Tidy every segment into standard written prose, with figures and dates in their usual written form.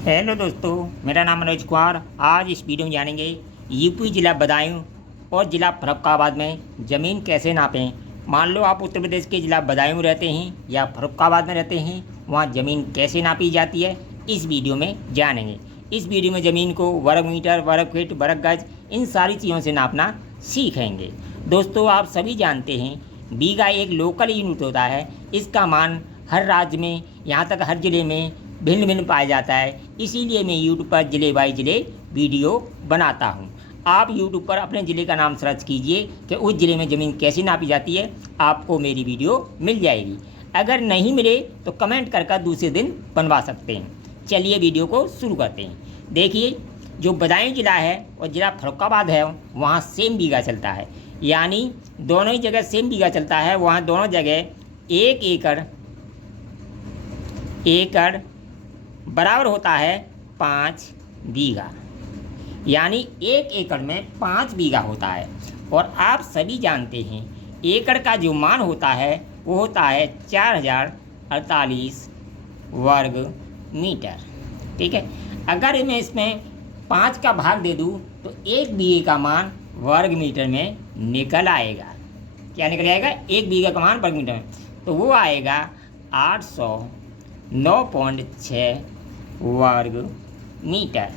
Hello दोस्तों, मेरा नाम मनोज कुमार। आज इस वीडियो में जानेंगे यूपी ज़िला बदायूं और ज़िला फर्रुखाबाद में ज़मीन कैसे नापें। मान लो आप उत्तर प्रदेश के ज़िला बदायूं रहते हैं या फर्रुखाबाद में रहते हैं, वहाँ ज़मीन कैसे नापी जाती है इस वीडियो में जानेंगे। इस वीडियो में ज़मीन को वर्ग मीटर, वर्ग फीट, वर्ग गज, इन सारी चीज़ों से नापना सीखेंगे। दोस्तों, आप सभी जानते हैं बीघा एक लोकल यूनिट होता है। इसका मान हर राज्य में, यहाँ तक हर ज़िले में भिन्न भिन्न पाया जाता है। इसीलिए मैं यूट्यूब पर ज़िले बाई ज़िले वीडियो बनाता हूँ। आप यूट्यूब पर अपने ज़िले का नाम सर्च कीजिए कि उस ज़िले में ज़मीन कैसी नापी जाती है, आपको मेरी वीडियो मिल जाएगी। अगर नहीं मिले तो कमेंट कर दूसरे दिन बनवा सकते हैं। चलिए वीडियो को शुरू करते हैं। देखिए, जो बदायूं ज़िला है और ज़िला फर्रुखाबाद है, वहाँ सेम बीघा चलता है। यानी दोनों ही जगह सेम बीघा चलता है। वहाँ दोनों जगह एक एकड़ बराबर होता है 5 बीघा। यानी एक एकड़ में 5 बीघा होता है। और आप सभी जानते हैं एकड़ का जो मान होता है वो होता है 4048 वर्ग मीटर। ठीक है, अगर मैं इसमें 5 का भाग दे दूँ तो एक बीघे का मान वर्ग मीटर में निकल आएगा। क्या निकल आएगा? एक बीघा का मान वर्ग मीटर में, तो वो आएगा 809.6 वर्ग मीटर।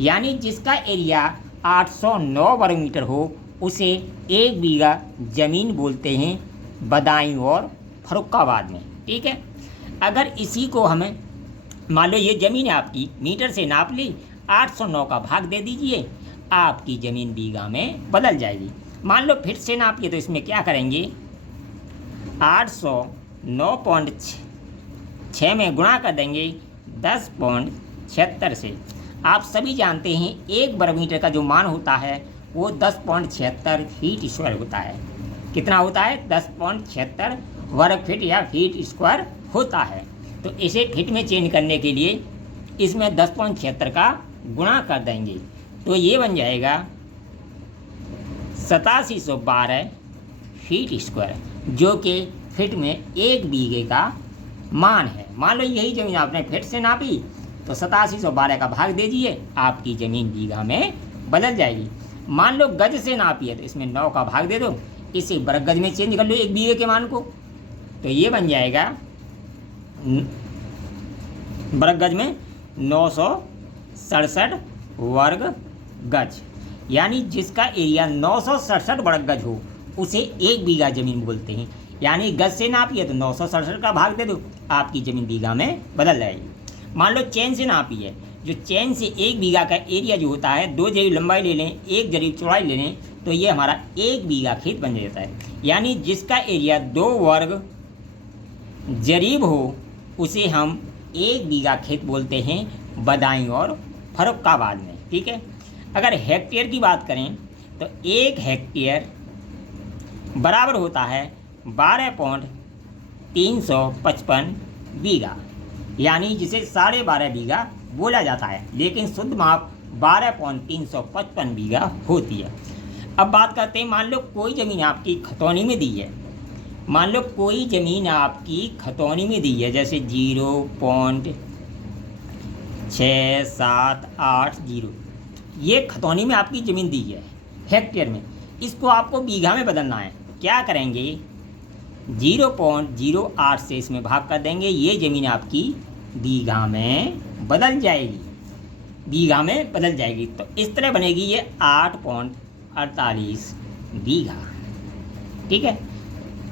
यानी जिसका एरिया 809 वर्ग मीटर हो उसे एक बीघा ज़मीन बोलते हैं बदायूं और फर्रुखाबाद में। ठीक है, अगर इसी को हमें मान लो ये ज़मीन है आपकी, मीटर से नाप ली, 809 का भाग दे दीजिए, आपकी ज़मीन बीघा में बदल जाएगी। मान लो फिट से नापिए तो इसमें क्या करेंगे, 809.6 में गुणा कर देंगे 10.76 से। आप सभी जानते हैं एक वर्ग मीटर का जो मान होता है वो 10.76 फीट स्क्वायर होता है। कितना होता है? 10.76 वर्ग फीट या फीट स्क्वायर होता है। तो इसे फीट में चेंज करने के लिए इसमें 10.76 का गुणा कर देंगे तो ये बन जाएगा 8712 फीट स्क्वायर, जो कि फीट में एक बीघे का मान है। मान लो यही ज़मीन आपने फीट से नापी तो 8712 का भाग दे दीजिए, आपकी ज़मीन बीघा में बदल जाएगी। मान लो गज से नापी है तो इसमें 9 का भाग दे दो, इसे वर्ग गज में चेंज कर लो एक बीघे के मान को, तो ये बन जाएगा वर्ग गज में 967 वर्ग गज। यानी जिसका एरिया 967 वर्ग गज हो उसे एक बीघा ज़मीन बोलते हैं। यानी गज से नापिए तो 967 का भाग दे दो, आपकी ज़मीन बीघा में बदल जाएगी। मान लो चैन से नापी है, जो चैन से एक बीघा का एरिया जो होता है, 2 जरीब लंबाई ले लें, 1 जरीब चौड़ाई ले लें, तो ये हमारा एक बीघा खेत बन जाता है। यानी जिसका एरिया 2 वर्ग जरीब हो उसे हम एक बीघा खेत बोलते हैं बदायूं और फर्रुखाबाद में। ठीक है, अगर हेक्टेयर की बात करें तो 1 हेक्टेयर बराबर होता है 12.355 बीघा। यानी जिसे 12.5 बीघा बोला जाता है, लेकिन शुद्ध माप 12.355 बीघा होती है। अब बात करते हैं, मान लो कोई ज़मीन आपकी खतौनी में दी है। मान लो कोई ज़मीन आपकी खतौनी में दी है, जैसे 0.6780, ये खतौनी में आपकी ज़मीन दी है हेक्टेयर में। इसको आपको बीघा में बदलना है। क्या करेंगे, 0.08 से इसमें भाग कर देंगे, ये ज़मीन आपकी बीघा में बदल जाएगी। बीघा में बदल जाएगी तो इस तरह बनेगी ये 8.48 बीघा। ठीक है,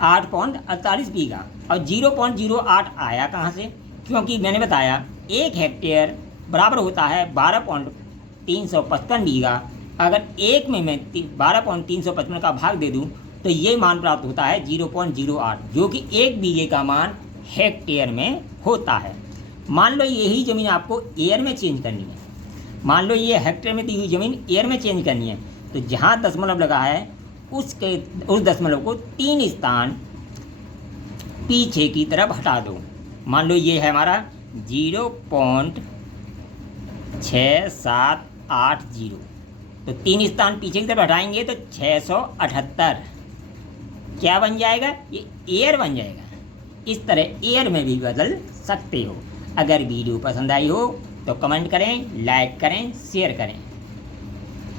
8.48 बीघा। और 0.08 आया कहाँ से? क्योंकि मैंने बताया 1 हेक्टेयर बराबर होता है 12.355 बीघा। अगर एक में मैं 12.355 का भाग दे दूं तो ये मान प्राप्त होता है 0.08, जो कि एक बीघे का मान हेक्टेयर में होता है। मान लो यही ज़मीन आपको एयर में चेंज करनी है। मान लो ये हेक्टेयर में दी हुई ज़मीन एयर में चेंज करनी है, तो जहाँ दशमलव लगा है उस दशमलव को 3 स्थान पीछे की तरफ हटा दो। मान लो ये है हमारा 0.6780, तो 3 स्थान पीछे की तरफ हटाएंगे तो 678 क्या बन जाएगा? ये एयर बन जाएगा। इस तरह एयर में भी बदल सकते हो। अगर वीडियो पसंद आई हो तो कमेंट करें, लाइक करें, शेयर करें।